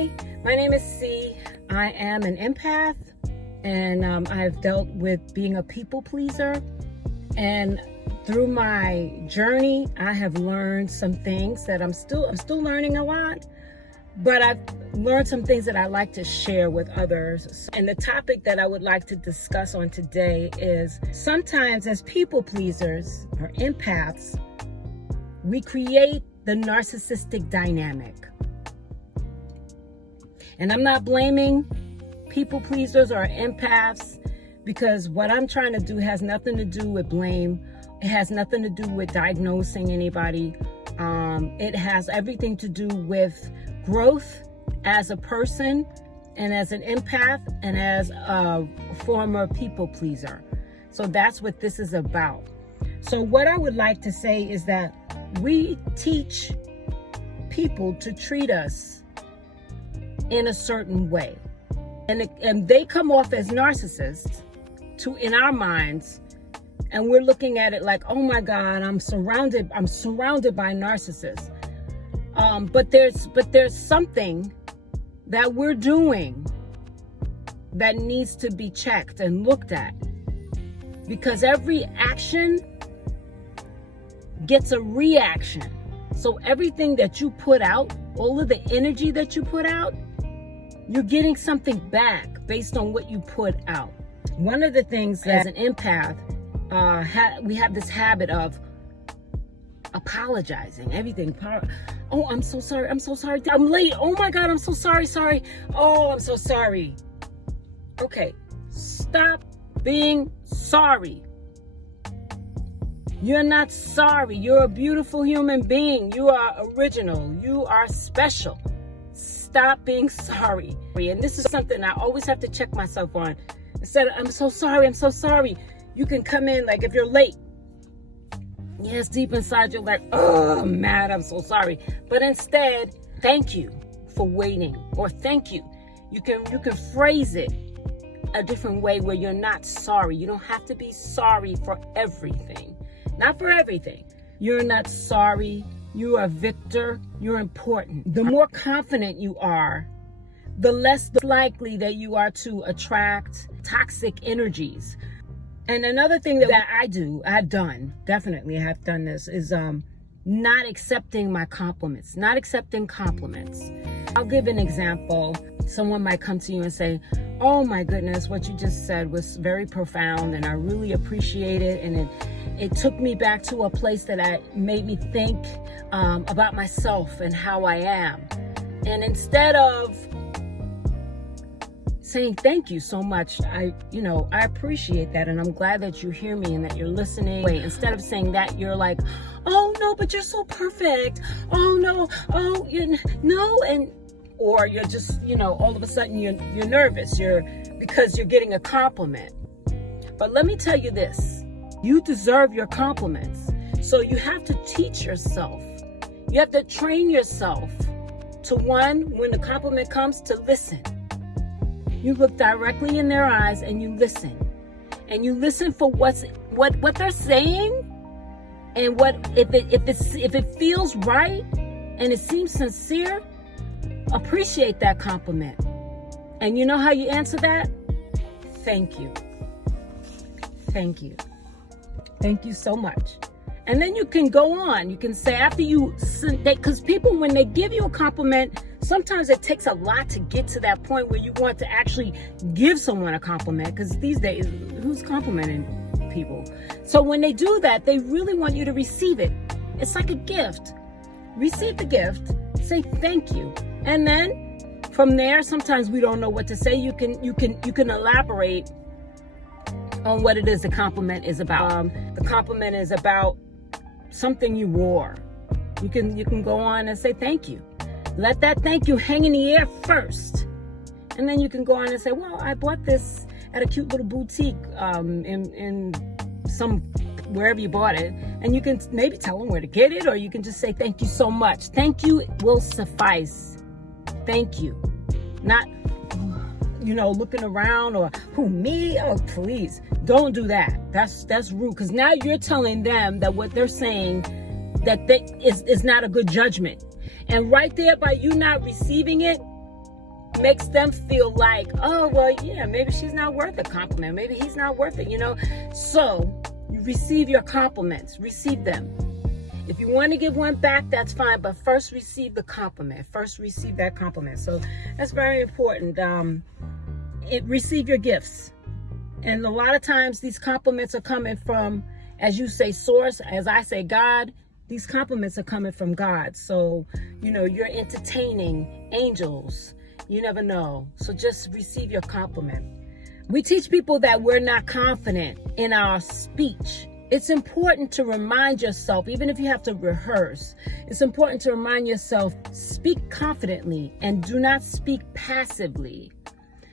Hi, my name is C. I am an empath, and I've dealt with being a people pleaser. And through my journey, I have learned some things that I'm still learning a lot, but I've learned some things that I like to share with others. And the topic that I would like to discuss on today is sometimes as people pleasers or empaths, we create the narcissistic dynamic. And I'm not blaming people pleasers or empaths, because what I'm trying to do has nothing to do with blame. It has nothing to do with diagnosing anybody. It has everything to do with growth as a person and as an empath and as a former people pleaser. So that's what this is about. So what I would like to say is that we teach people to treat us in a certain way. And they come off as narcissists in our minds, and we're looking at it like, oh my God, I'm surrounded by narcissists. But there's something that we're doing that needs to be checked and looked at, because every action gets a reaction. So everything that you put out, all of the energy that you put out, you're getting something back based on what you put out. One of the things that as an empath, we have this habit of apologizing, everything. Oh, I'm so sorry. I'm so sorry. I'm late. Oh my God, I'm so sorry. Oh, I'm so sorry. Okay, stop being sorry. You're not sorry. You're a beautiful human being. You are original. You are special. Stop being sorry. And this is something I always have to check myself on. Instead of, I'm so sorry. You can come in like if you're late. Yes, deep inside you're like, oh, I'm mad, I'm so sorry. But instead, thank you for waiting, or thank you. You can phrase it a different way where you're not sorry. You don't have to be sorry for everything. Not for everything. You're not sorry. You are a victor. You're important. The more confident you are, the less likely that you are to attract toxic energies. And another thing that I've done this, is not accepting my compliments, not accepting compliments. I'll give an example. Someone might come to you and say, oh my goodness, what you just said was very profound and I really appreciate it. And it took me back to a place that made me think about myself and how I am. And instead of saying thank you so much, I appreciate that, and I'm glad that you hear me and that you're listening. Instead of saying that, you're like, oh no, but you're so perfect. Oh no, or you're just, all of a sudden you're nervous. Because you're getting a compliment. But let me tell you this. You deserve your compliments. So you have to teach yourself. You have to train yourself to, one, when the compliment comes, to listen. You look directly in their eyes and you listen. And you listen for what they're saying, and if it feels right and it seems sincere, appreciate that compliment. And you know how you answer that? Thank you. Thank you. Thank you so much. And then you can go on. You can say after because people, when they give you a compliment, sometimes it takes a lot to get to that point where you want to actually give someone a compliment, because these days, who's complimenting people? So when they do that, they really want you to receive it. It's like a gift. Receive the gift, say thank you. And then from there, sometimes we don't know what to say. You can elaborate on what it is the compliment is about. The compliment is about something you wore. You can go on and say thank you. Let that thank you hang in the air first. And then you can go on and say, well, I bought this at a cute little boutique in some, wherever you bought it. And you can maybe tell them where to get it, or you can just say thank you so much. Thank you will suffice. Thank you. Not, looking around or who, me? Oh, please. Don't do that. That's rude, because now you're telling them that what they're saying that is not a good judgment. And right there, by you not receiving it, makes them feel like, oh, well, yeah, maybe she's not worth a compliment. Maybe he's not worth it, So you receive your compliments, receive them. If you want to give one back, that's fine, but first receive the compliment. First receive that compliment. So that's very important. Receive your gifts. And a lot of times these compliments are coming from, as you say, source, as I say, God. These compliments are coming from God. So, you're entertaining angels. You never know. So just receive your compliment. We teach people that we're not confident in our speech. It's important to remind yourself, even if you have to rehearse, it's important to remind yourself, speak confidently and do not speak passively.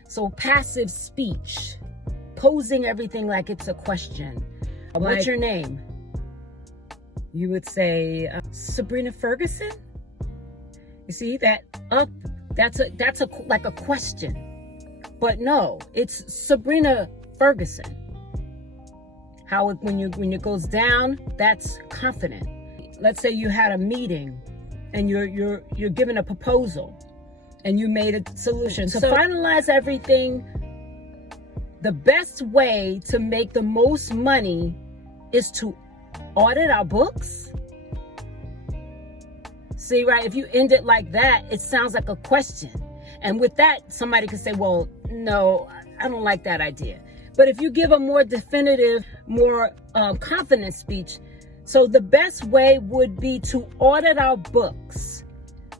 So passive speech, posing everything like it's a question. What's your name? You would say, Sabrina Ferguson? You see that up? That's like a question. But no, it's Sabrina Ferguson. How when it goes down, that's confident. Let's say you had a meeting and you're given a proposal and you made a solution. To finalize everything, the best way to make the most money is to audit our books. See, right? If you end it like that, it sounds like a question. And with that, somebody could say, well, no, I don't like that idea. But if you give a more definitive, more confident speech, so the best way would be to audit our books.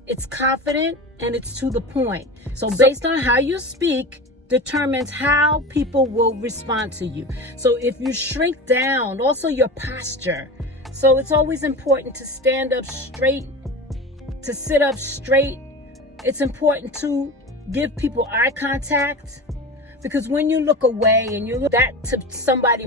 It's confident and it's to the point. So based on how you speak determines how people will respond to you. So if you shrink down, also your posture. So it's always important to stand up straight, to sit up straight. It's important to give people eye contact, because when you look away and you look that to somebody,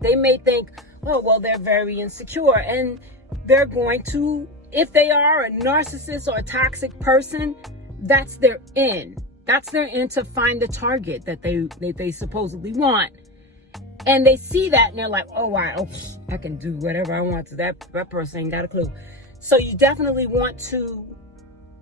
they may think, oh, well, they're very insecure, and they're going to, if they are a narcissist or a toxic person, that's their end. That's their end to find the target that they supposedly want. And they see that and they're like, oh, wow, I can do whatever I want to that person ain't got a clue. So you definitely want to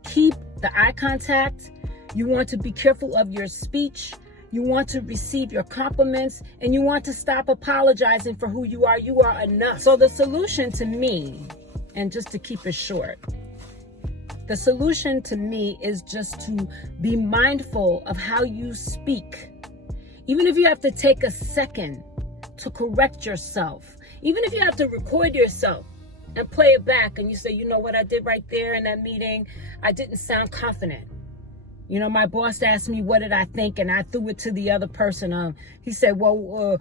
keep the eye contact. You want to be careful of your speech. You want to receive your compliments, and you want to stop apologizing for who you are. You are enough. So the solution to me, and just to keep it short, the solution to me is just to be mindful of how you speak. Even if you have to take a second to correct yourself, even if you have to record yourself and play it back and you say, you know what I did right there in that meeting, I didn't sound confident. My boss asked me, what did I think? And I threw it to the other person. He said, well,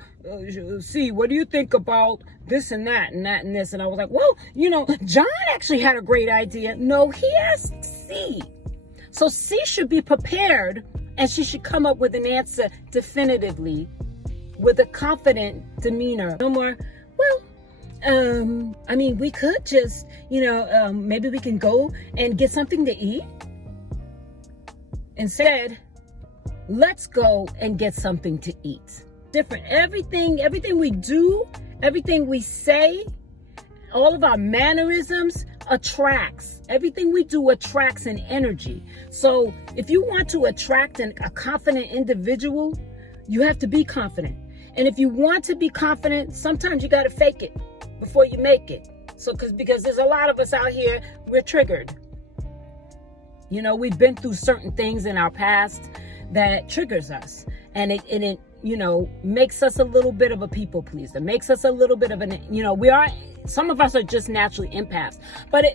see, what do you think about this and that and that and this? And I was like, well, John actually had a great idea. No, he asked C. So C should be prepared, and she should come up with an answer definitively with a confident demeanor. No more, well, we could just, maybe we can go and get something to eat. Instead, let's go and get something to eat. Different. Everything we do, everything we say, all of our mannerisms attracts. Everything we do attracts an energy. So if you want to attract a confident individual, you have to be confident. And if you want to be confident, sometimes you got to fake it before you make it. So because there's a lot of us out here, we're triggered. We've been through certain things in our past that triggers us, and it makes us a little bit of a people pleaser, makes us a little bit of some of us are just naturally empaths, but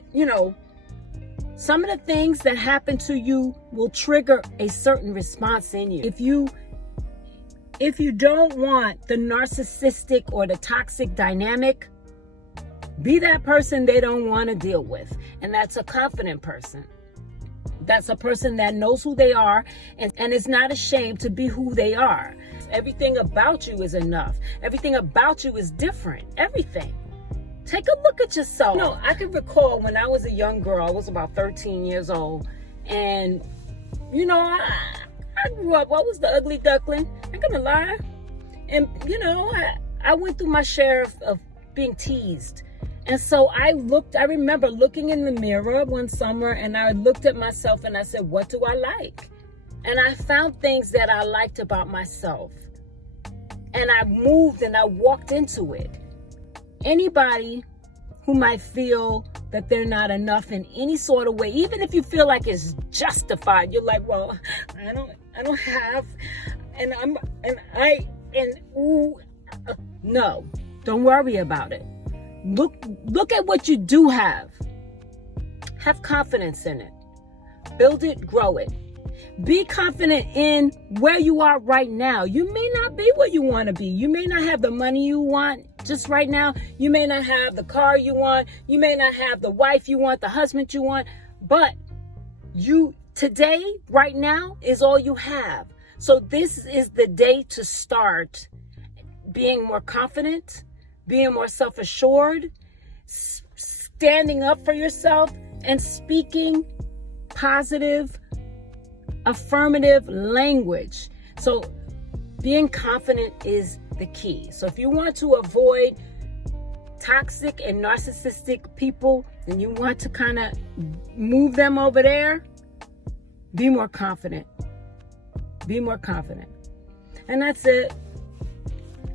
some of the things that happen to you will trigger a certain response in you. If you don't want the narcissistic or the toxic dynamic, be that person they don't want to deal with, and that's a confident person. That's a person that knows who they are and is not ashamed to be who they are. Everything about you is enough. Everything about you is different. Everything. Take a look at yourself. I can recall when I was a young girl, I was about 13 years old. And, I grew up, I was the ugly duckling. I'm going to lie. And, I went through my share of being teased. And so I remember looking in the mirror one summer, and I looked at myself and I said, what do I like? And I found things that I liked about myself. And I moved and I walked into it. Anybody who might feel that they're not enough in any sort of way, even if you feel like it's justified, you're like, well, I don't have, no, don't worry about it. Look at what you do have. Have confidence in it. Build it, grow it. Be confident in where you are right now. You may not be where you want to be. You may not have the money you want just right now. You may not have the car you want. You may not have the wife you want, the husband you want. But today, right now, is all you have. So this is the day to start being more confident, being more self-assured, standing up for yourself, and speaking positive, affirmative language. So being confident is the key. So if you want to avoid toxic and narcissistic people and you want to kind of move them over there, be more confident. Be more confident. And that's it.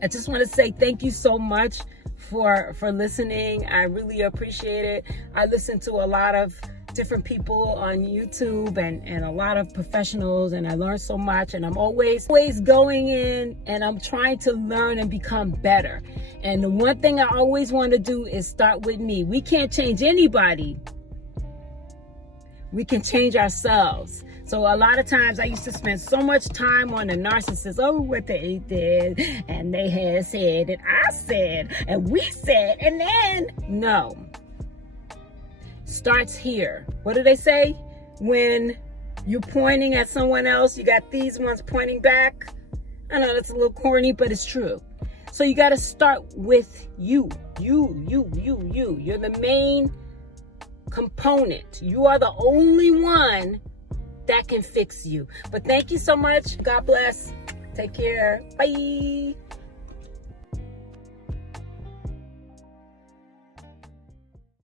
I just want to say thank you so much for listening. I really appreciate it. I listen to a lot of different people on YouTube and a lot of professionals, and I learn so much, and I'm always going in and I'm trying to learn and become better. And the one thing I always want to do is start with me. We can't change anybody. We can change ourselves. So a lot of times I used to spend so much time on the narcissist. Oh, what they did, and they had said, and I said, and we said, and then no. Starts here. What do they say? When you're pointing at someone else, you got these ones pointing back. I know that's a little corny, but it's true. So you got to start with you. You. You're the main component. You are the only one that can fix you. But thank you so much. God bless. Take care. Bye.